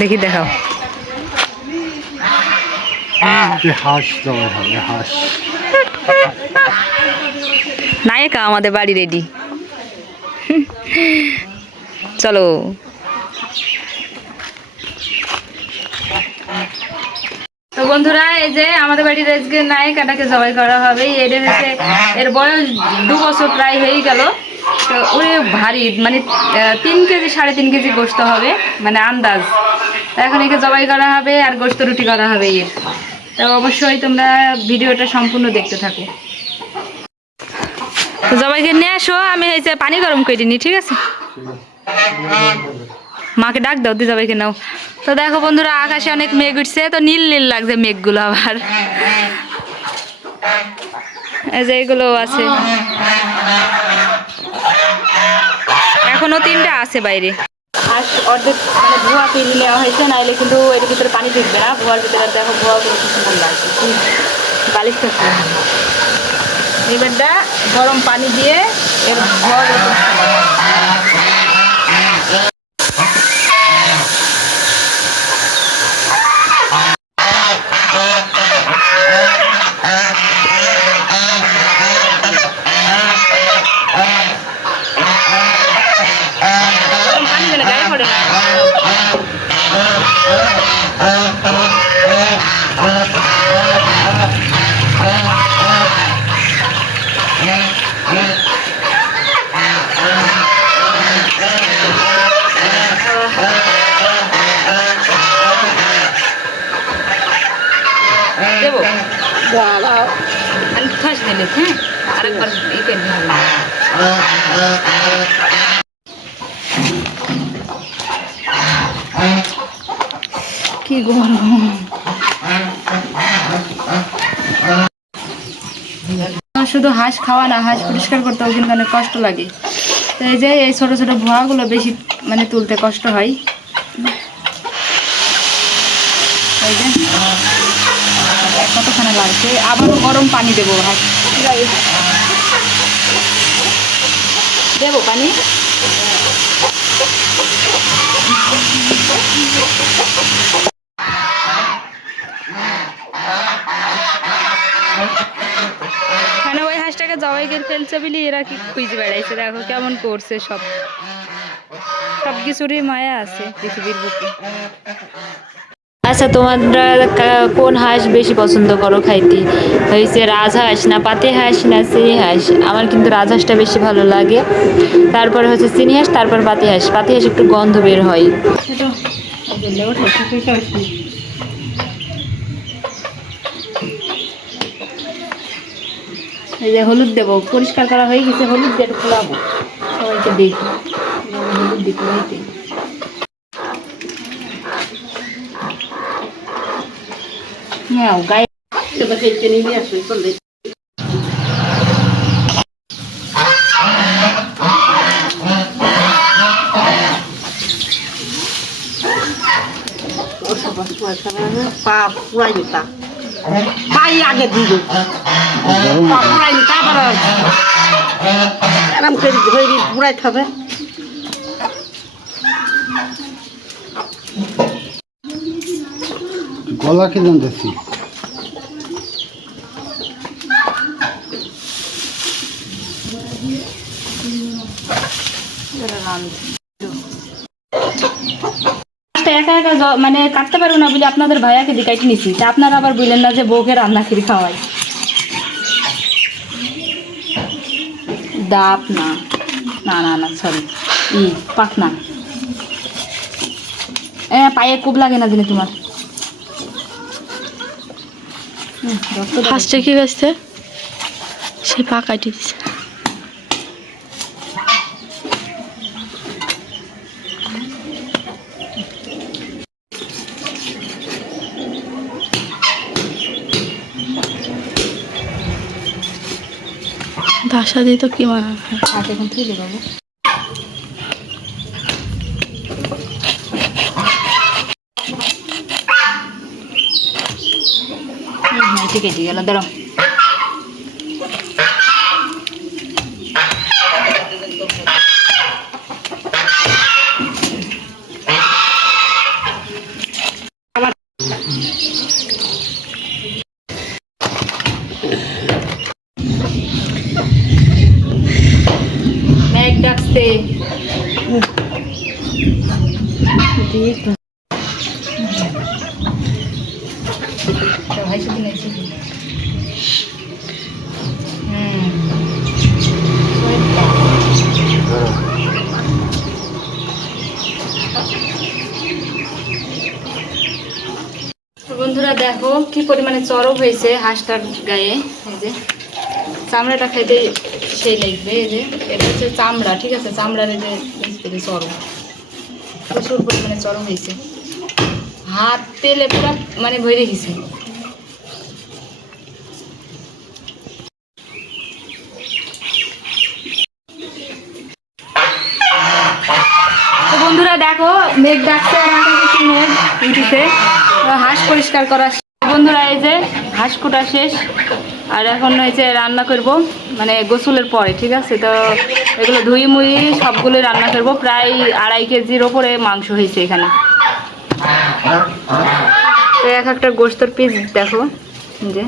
দেখি দেখাও। হাঁস জবাই হবে, হাঁস। নায়িকা আমাদের বাড়ি রেডি। চলো। তো বন্ধুরা, এই যে আমাদের বাড়ির আজকে নায়িকাটাকে জবাই করা হবে। এটা হচ্ছে এর বয়স 2 বছর প্রায় হয়ে গেল। তো ওই ভারী মানে 3 কেজি 3.5 কেজি গোস্ত হবে, মানে আন্দাজ। তো এখন একে জবাই করা হবে আর গোস্ত রুটি করা হবে এর। তো অবশ্যই তোমরা ভিডিওটা সম্পূর্ণ দেখতে থাকো। তো জবাইকে নিয়ে আসো, আমি এই যে পানি গরম করে নিই, ঠিক আছে? মাকে ডাক দাও, দিয়ে জবাইকে নাও। তো দেখো বন্ধুরা, আকাশে অনেক মেঘ উঠছে, তো নীল নীল লাগছে মেঘগুলো আবার। এই যে এগুলো আছে, এখনো 3টা আছে বাইরে। আর অর্ধেক মানে ভুয়া পেরিয়ে নেওয়া হয়েছে, নাইলে কিন্তু এর ভিতরে পানি ঢুকবে না। ভুয়ার ভিতরে দেখো, ভুয়া কিন্তু সুন্দর লাগছে, বালিশ থাকবে। এবারটা গরম পানি দিয়ে এর ভুয়া দেবো ফাঁস দিলে। হ্যাঁ, আরেকবার ই করতে হবে। কি গরম! শুধু হাঁস খাওয়া না, হাঁস পরিষ্কার করতেও কিন্তু অনেক কষ্ট লাগে। তো এই যে এই ছোট ছোট ভুয়াগুলো বেশি মানে তুলতে কষ্ট হয়। এই যে কতখানি লাগছে, আবারও গরম পানি দেবো। হাঁস দেবো পানি। মানে ওই হাঁসটাকে জবাই করে ফেলছে বলে এরা কি খুঁজে বেড়াইছে। দেখো কেমন করছে, সব কিছুরই মায়া আছে পৃথিবীর বুকে। আচ্ছা, তোমরা কোন হাঁস বেশি পছন্দ করো খাইতে? হয়েছে রাজহাঁস না পাতি হাঁস না চিনি হাঁস? আমার কিন্তু রাজহাঁসটা বেশি ভালো লাগে, তারপরে হচ্ছে চিনি হাঁস, তারপর পাতি হাঁস। পাতি হাঁস একটু গন্ধ বের হয়। এই যে হলুদ দেবো, পরিষ্কার করা হয়ে গেছে, হলুদ দিয়ে খোলাবো, সবাইকে দেখি। হলুদ দিতে হইতে হ্যাঁ গায়ে পা পুরাই দিতা, পাই আগে দিল পা পুরাই দিতা, আবার আরাম করে হয়ে পুরাই খাবে। গলা কি জানতেছি। একা একা মানে কাটতে পারবো না বলে আপনাদের ভাইয়াকে দিয়ে কাটি নিছি। তা আপনারা আবার বললেন না যে বউকে রান্না করে খাওয়াই। ডাব না, না না না, সরি, পাখনা। পায়ে খুব লাগে না দিনে তোমার? ফার্স্টে কি গেছে, সে পা কাটি দিছে। ধাসা দিয়ে তো কি মানা হাতে এখন তুলে দেবো। ঠিক আছে, গেল দাঁড়াও। ভাই শুধু নেই বন্ধুরা, দেখো কি পরিমাণে চরক হয়েছে হাঁসটার গায়ে। এই যে চামড়াটা খাইতে সেই লাগবে। এই যে এটা হচ্ছে চামড়া, ঠিক আছে, চামড়ার এই যে চরক, প্রচুর পরিমাণে চরক হয়েছে। হাত তেলে পুরো মানে ভরে গেছে। তো বন্ধুরা দেখো, মেঘ ডাকছে আর আকাশে কি মেঘ উঠেছে। তো হাঁস পরিষ্কার করা শেষ। বন্ধুরা এই যে হাঁস কুটা শেষ, আর এখন হয়েছে রান্না করব, মানে গোসলের পরে, ঠিক আছে। তো এগুলো ধুই মুই সবগুলো রান্না করব। প্রায় 2.5 কেজির ওপরে মাংস হয়েছে এখানে। তো এক একটা গোস্তর পিস দেখো, যে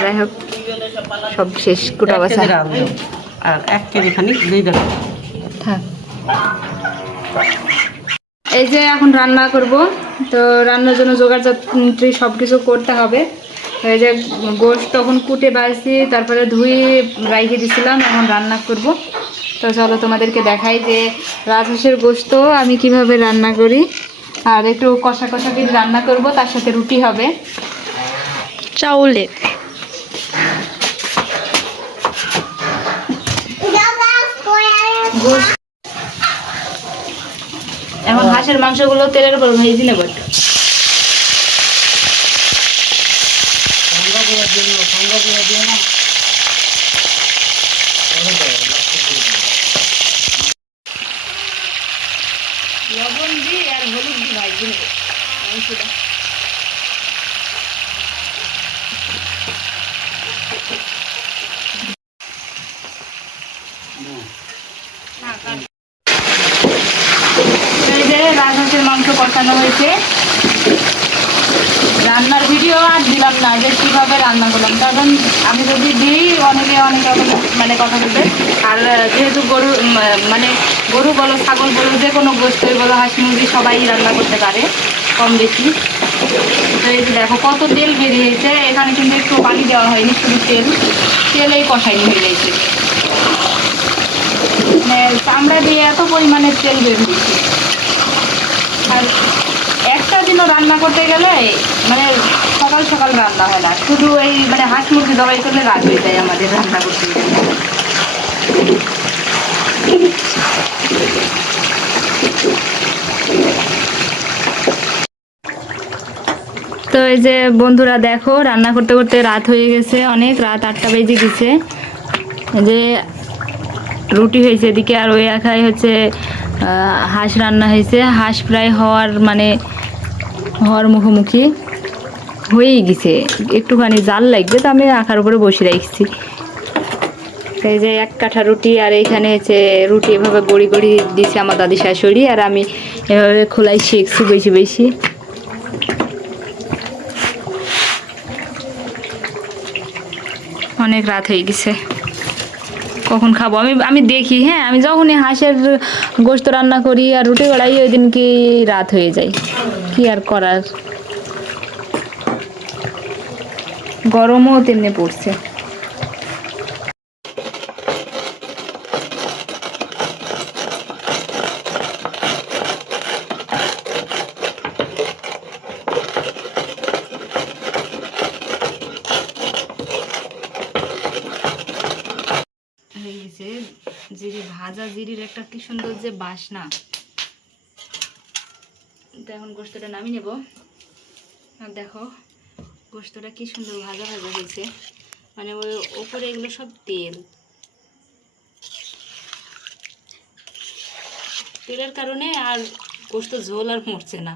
যাই হোক সব শেষ কুটা বাছা। আর 1 কেজি খানিক দিয়ে দেবো। থাক। এই যে এখন রান্না করব। তো রান্নার জন্য জোগাড়যন্ত্রী সব কিছু করতে হবে। তো এই যে গোশত তখন কুটে বাড়ছি, তারপরে ধুয়ে রাইখে দিছিলাম, এখন রান্না করব। তো চলো তোমাদেরকে দেখাই যে রাজহাঁসের গোশত আমি কিভাবে রান্না করি। আর একটু কষা কষা দিয়ে রান্না করব, তার সাথে রুটি হবে। চাউলের গোশত এখন হাঁসের মাংসগুলো তেলের উপর ভেজে নেব একটু। লবণ দিয়ে আর হলুদ দিয়ে ভাজতে নেব মাংসটা। এই যে রাজহাঁসের মাংস কষানো হয়েছে। রান্নার ভিডিও আর দিলাম না যে কীভাবে রান্না করলাম, কারণ আমি যদি দিই অনেকে মানে কথা বলবে। আর যেহেতু গরু মানে গরু বলো, ছাগল বলো, যে কোনো গোস্তই বলো, হাঁস মুরগি সবাই রান্না করতে পারে কম বেশি। তো এই যে দেখো কত তেল বেরিয়েছে। এখানে কিন্তু একটু পানি দেওয়া হয়নি, শুধু তেলেই কষাইনি হয়ে গেছে। মানে চামড়া দিয়ে এত পরিমাণে তেল বেরিয়েছে। আর একটা দিনও রান্না করতে গেলে মানে সকাল সকাল রান্না হয় না, শুধু এই মানে হাঁস মুরগি জবাই করলে রাত হয়ে যায় আমাদের রান্না করতে গেলে। তো এই যে বন্ধুরা দেখো, রান্না করতে করতে রাত হয়ে গেছে, অনেক রাত, 8টা বেজে গেছে। যে রুটি হয়েছে এদিকে, আর ওই একাই হচ্ছে হাঁস রান্না হয়েছে। হাঁস প্রায় হওয়ার মুখোমুখি হয়েই গেছে, একটুখানি জাল লাগবে। তো আমি আখার উপরে বসে রাখছি। এই যে 1 কাঠা রুটি, আর এইখানে হচ্ছে রুটি এভাবে গড়ি গড়ি দিছে আমার দাদি শাশুড়ি, আর আমি এভাবে খোলাই শেখছি বেশি বেশি। অনেক রাত হয়ে গেছে, কখন খাবো আমি দেখি। হ্যাঁ, আমি যখনই হাঁসের গোশত রান্না করি আর রুটি গড়াই, ওই দিন কি রাত হয়ে যায়, কি আর করার। গরমও তেমনি পড়ছে। জিরি ভাজা, জিরির একটা কি সুন্দর যে বাসনা। তো এখন গোস্তটা নামিয়ে নেব। আর দেখো গোস্তটা কি সুন্দর ভাজা ভাজা হয়েছে, মানে ওই ওপরে এগুলো সব তেলের কারণে আর গোস্ত ঝোল আর মরছে না।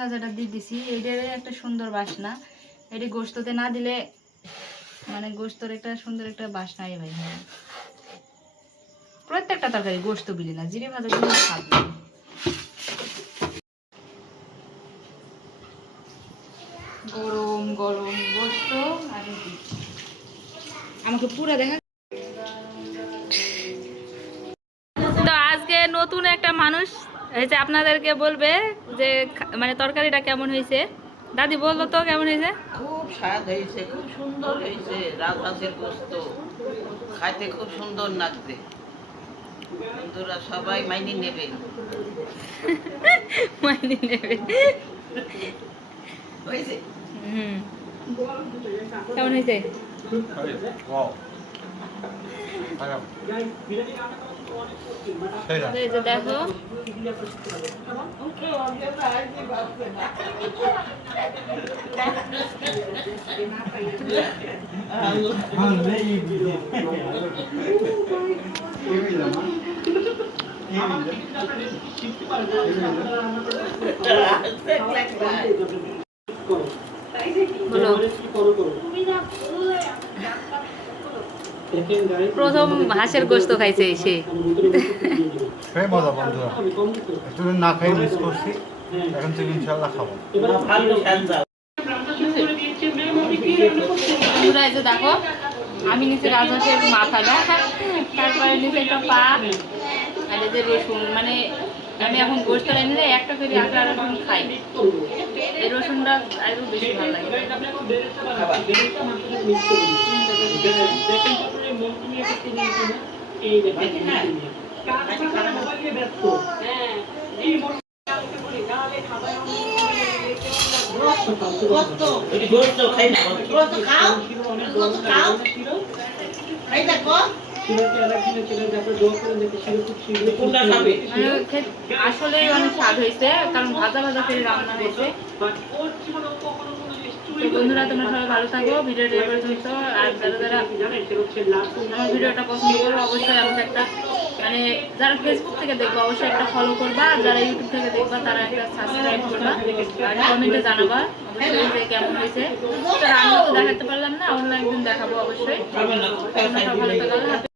ভাজাটা দিয়ে দিছি, এটার একটা সুন্দর বাসনা। এটি গোস্ততে না দিলে মানে গোস্তর একটা সুন্দর একটা বাসনাই ভাই। প্রত্যেকটা তরকারি গোস্ত বিলি না, জিরে ভাজা দিলে স্বাদ লাগে। গরম গরম গোস্ত আর রুটি। আমাকে পুরো দেখা। তো আজকে নতুন একটা মানুষ হয়েছে, আপনাদেরকে বলবে যে মানে তরকারিটা কেমন হয়েছে। দাদি বললো তো কেমন হয়েছে? খুব স্বাদ হয়েছে, খুব সুন্দর হয়েছে। রাজহাঁসের গোস্ত খাইতে খুব সুন্দর লাগছে। বন্ধুরা সবাই মাইনে নেবে। মাইনে নেবে। হয়েছে? হুম, কেমন হয়েছে? এই যে দেখো বলো, প্রথম হাঁসের গোস্ত খাইছে সে। সেই মজা বন্ধুরা, এতদিন না খেয়ে মিস করছি, এখন থেকে ইনশাল্লাহ খাবো। বন্ধুরা এই যে দেখো, আমি নিচে রাজহাঁসের মাথাটা, তারপরে নিচে একটা পা আর এই যে রসুন। মানে আমি এখন গোস্তটা নিলে একটা করে আটা রসুন খাই। এই রসুনটা আরো বেশি ভালো লাগে। গোস্ত খাই না, গোস্ত খাও, গোস্ত খাও, খাই দেখো। কোনটা খাবে? আসলে অনেক স্বাদ হয়েছে, কারণ ভাজা ভাজা করে রান্না হয়েছে। তো বন্ধুরা তোমরা সবাই ভালো থাকো, ভিডিওটা এই পর্যন্ত। আর যারা যারা আমার ভিডিওটা পছন্দ করো অবশ্যই আমাকে একটা মানে যারা ফেসবুক থেকে দেখবো অবশ্যই একটা ফলো করবা, আর যারা ইউটিউব থেকে দেখবা তারা একটা সাবস্ক্রাইব করবা, আর কমেন্টে জানাবা অবশ্যই যে কেমন হয়েছে। তো রান্না তো দেখাতে পারলাম না, অন্য একদিন দেখাবো অবশ্যই। তোমরা সবাই ভালো থাকো।